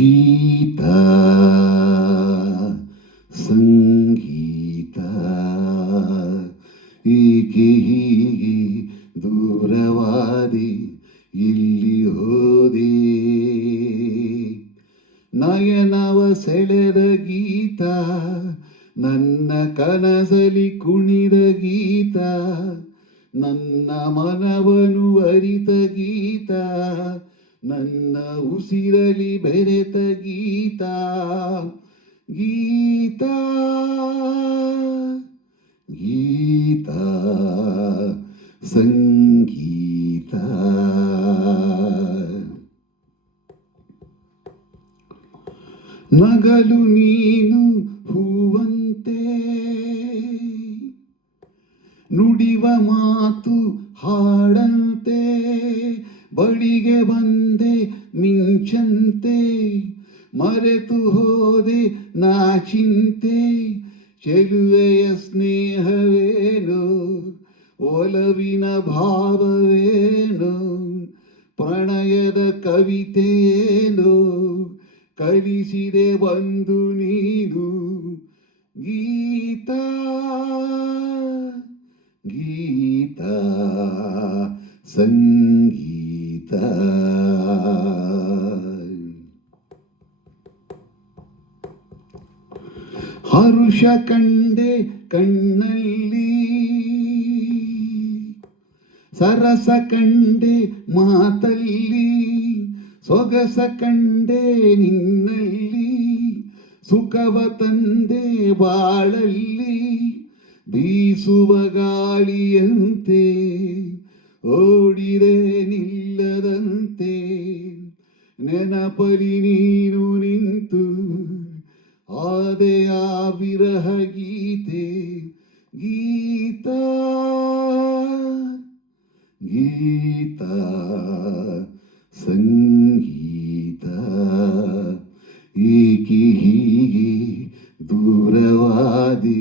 ಗೀತ ಸಂಗೀತ ಏಕೆ ಹೀಗೆ ದೂರವಾದಿ ಇಲ್ಲಿ ಹೋದೆ ನಯನವ ಸೆಳೆದ ಗೀತ ನನ್ನ ಕನಸಲಿ ಕುಣಿದ ಗೀತ ನನ್ನ ಮನವನು ಅರಿತ ಗೀತ ನನ್ನ ಉಸಿರಲಿ ಬೆರೆತ ಗೀತ ಗೀತ ಗೀತ ಸಂಗೀತ ನಗಲು ನೀನು ಹೂವಂತೆ ನುಡಿವ ಮಾತು ಹಾಡಂತೆ ಬಳಿಗೆ ಬಂದೆ ಮಿಂಚಂತೆ ಮರೆತು ಹೋದೆ ನಾಚಿಂತೆ ಚೆಲುವೆಯ ಸ್ನೇಹವೇನು ಒಲವಿನ ಭಾವವೇನು ಪ್ರಣಯದ ಕವಿತೆಯೇನು ಕಲಿಸಿದೆ ಬಂದು ನೀನು ಗೀತ ಗೀತ ಸಂಗೀತ ಹರುಷ ಕಂಡೆ ಕಣ್ಣಲ್ಲಿ ಸರಸ ಕಂಡೆ ಮಾತಲ್ಲಿ ಸೊಗಸ ಕಂಡೆ ನಿನ್ನಲ್ಲಿ ಸುಖವ ತಂದೆ ಬಾಳಲ್ಲಿ ಬೀಸುವ ಗಾಳಿಯಂತೆ ಓಡಿದೆ ನಿಲ್ಲದಂತೆ ನೆನಪಲಿ ನೀನು ನಿಂತು ಆದೆಯ ವಿರಹ ಗೀತೆ ಗೀತ ಗೀತ ಸಂಗೀತ ಏಕೆ ಹೀಗೆ ದೂರವಾದಿ